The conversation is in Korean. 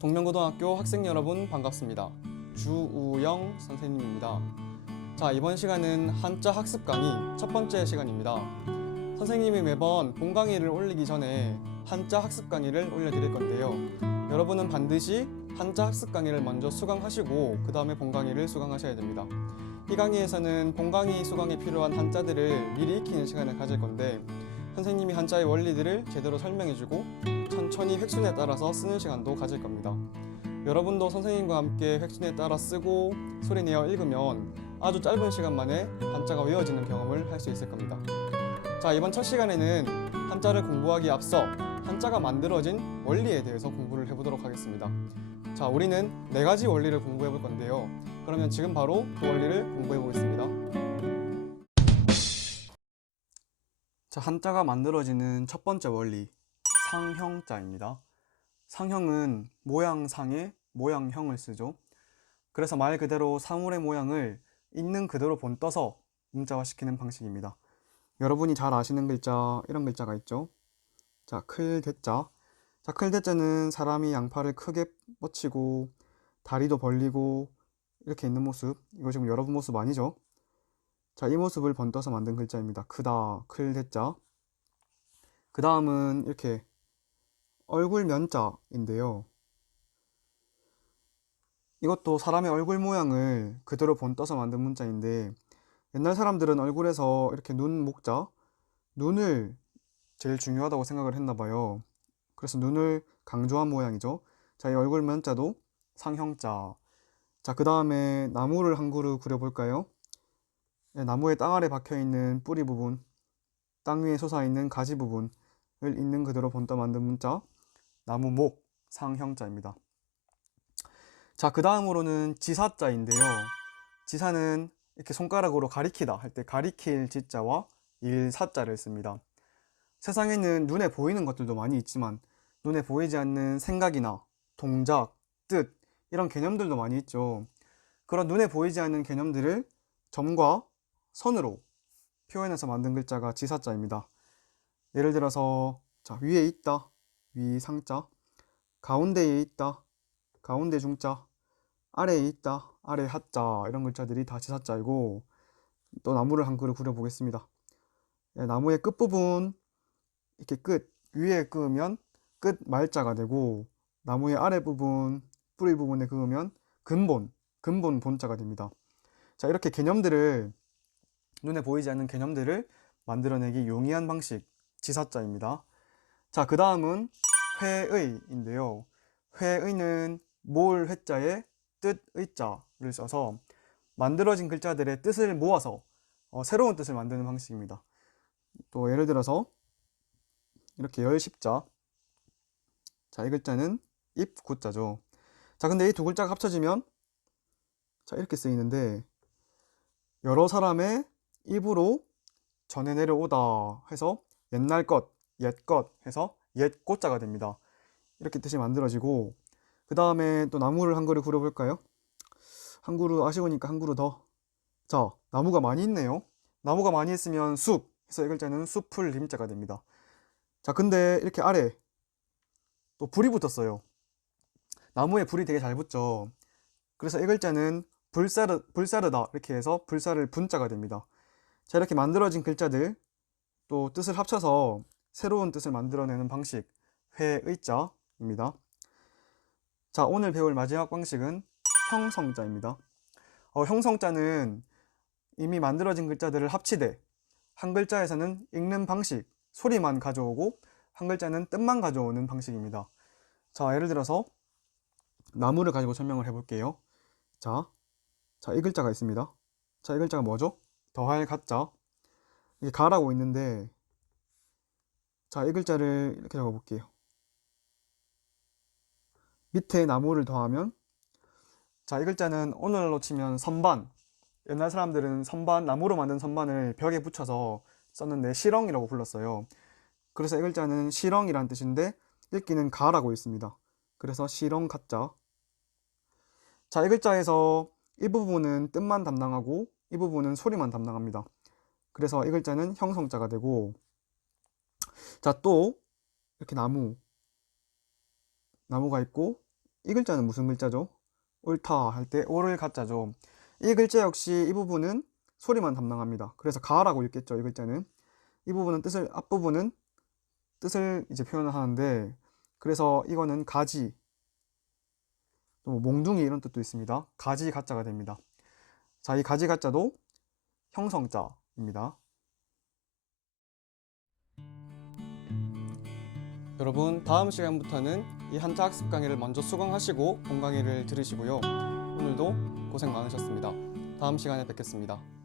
동명고등학교 학생 여러분 반갑습니다. 주우영 선생님입니다. 자, 이번 시간은 한자 학습 강의 첫 번째 시간입니다. 선생님이 매번 본 강의를 올리기 전에 한자 학습 강의를 올려드릴 건데요. 여러분은 반드시 한자 학습 강의를 먼저 수강하시고 그 다음에 본 강의를 수강하셔야 됩니다. 이 강의에서는 본 강의 수강에 필요한 한자들을 미리 익히는 시간을 가질 건데 선생님이 한자의 원리들을 제대로 설명해주고 천천히 획순에 따라서 쓰는 시간도 가질 겁니다. 여러분도 선생님과 함께 획순에 따라 쓰고 소리내어 읽으면 아주 짧은 시간 만에 한자가 외워지는 경험을 할 수 있을 겁니다. 자, 이번 첫 시간에는 한자를 공부하기 앞서 한자가 만들어진 원리에 대해서 공부를 해보도록 하겠습니다. 자, 우리는 4가지 원리를 공부해 볼 건데요. 그러면 지금 바로 그 원리를 공부해 보겠습니다. 자, 한자가 만들어지는 첫 번째 원리, 상형자입니다. 상형은 모양상의 모양형을 쓰죠. 그래서 말 그대로 사물의 모양을 있는 그대로 본떠서 문자화시키는 방식입니다. 여러분이 잘 아시는 글자, 이런 글자가 있죠. 자, 클대자. 자, 클대자는 사람이 양팔을 크게 뻗치고 다리도 벌리고 이렇게 있는 모습. 이거 지금 여러분 모습 아니죠? 자, 이 모습을 번떠서 만든 글자입니다. 크다, 클대자. 그 다음은 이렇게 얼굴 면자인데요. 이것도 사람의 얼굴 모양을 그대로 본떠서 만든 문자인데 옛날 사람들은 얼굴에서 이렇게 눈, 목자, 눈을 제일 중요하다고 생각을 했나 봐요. 그래서 눈을 강조한 모양이죠. 자, 이 얼굴 면자도 상형자. 자, 그 다음에 나무를 한 그루 그려볼까요? 네, 나무의 땅 아래 박혀있는 뿌리 부분, 땅 위에 솟아있는 가지 부분을 있는 그대로 본떠 만든 문자, 나무 목, 상형자입니다. 자, 그 다음으로는 지사자인데요. 지사는 이렇게 손가락으로 가리키다 할 때 가리킬 지자와 일사자를 씁니다. 세상에는 눈에 보이는 것들도 많이 있지만 눈에 보이지 않는 생각이나 동작, 뜻 이런 개념들도 많이 있죠. 그런 눈에 보이지 않는 개념들을 점과 선으로 표현해서 만든 글자가 지사자입니다. 예를 들어서 자, 위에 있다, 위 상자, 가운데에 있다, 가운데 중자, 아래에 있다, 아래 하자 이런 글자들이 다 지사자이고 또 나무를 한 그루 그려보겠습니다. 나무의 끝부분 이렇게 끝 위에 그으면 끝 말자가 되고 나무의 아래 부분 뿌리 부분에 그으면 근본 본자가 됩니다. 자, 이렇게 개념들을 눈에 보이지 않는 개념들을 만들어내기 용이한 방식 지사자입니다. 자, 그 다음은 회의인데요. 회의는 몰 회자에 뜻 의자를 써서 만들어진 글자들의 뜻을 모아서 새로운 뜻을 만드는 방식입니다. 또 예를 들어서 이렇게 열십자. 자, 이 글자는 입구자죠. 자, 근데 이 두 글자가 합쳐지면 자, 이렇게 쓰이는데 여러 사람의 입으로 전해 내려오다 해서 옛날 것, 옛 것 해서 옛꽃자가 됩니다. 이렇게 뜻이 만들어지고 그 다음에 또 나무를 한 그루 그려볼까요? 한 그루 아쉬우니까 한 그루 더. 자, 나무가 많이 있네요. 나무가 많이 있으면 숲 해서 이 글자는 숲을 림자가 됩니다. 자, 근데 이렇게 아래 또 불이 붙었어요. 나무에 불이 되게 잘 붙죠. 그래서 이 글자는 불사르다 이렇게 해서 불사를 분자가 됩니다. 자, 이렇게 만들어진 글자들 또 뜻을 합쳐서 새로운 뜻을 만들어내는 방식 회의자입니다. 자, 오늘 배울 마지막 방식은 형성자입니다. 형성자는 이미 만들어진 글자들을 합치되 한 글자에서는 읽는 방식, 소리만 가져오고 한 글자는 뜻만 가져오는 방식입니다. 자, 예를 들어서 나무를 가지고 설명을 해볼게요. 자, 이 글자가 있습니다. 자, 이 글자가 뭐죠? 더할 가자. 이게 가라고 있는데 자, 이 글자를 이렇게 적어볼게요. 밑에 나무를 더하면 자, 이 글자는 오늘날로 치면 선반. 옛날 사람들은 선반, 나무로 만든 선반을 벽에 붙여서 썼는데 시렁이라고 불렀어요. 그래서 이 글자는 시렁이란 뜻인데 읽기는 가라고 있습니다. 그래서 시렁 가자. 자, 이 글자에서 이 부분은 뜻만 담당하고 이 부분은 소리만 담당합니다. 그래서 이 글자는 형성자가 되고 자, 또 이렇게 나무가 있고 이 글자는 무슨 글자죠? 옳다 할 때 오를 가짜죠. 이 글자 역시 이 부분은 소리만 담당합니다. 그래서 가라고 읽겠죠. 이 글자는 이 부분은 뜻을 앞부분은 뜻을 이제 표현을 하는데 그래서 이거는 가지 또 몽둥이 이런 뜻도 있습니다. 가지 가짜가 됩니다. 자, 이 가지 가짜도 형성자입니다. 여러분, 다음 시간부터는 이 한자 학습 강의를 먼저 수강하시고 본 강의를 들으시고요. 오늘도 고생 많으셨습니다. 다음 시간에 뵙겠습니다.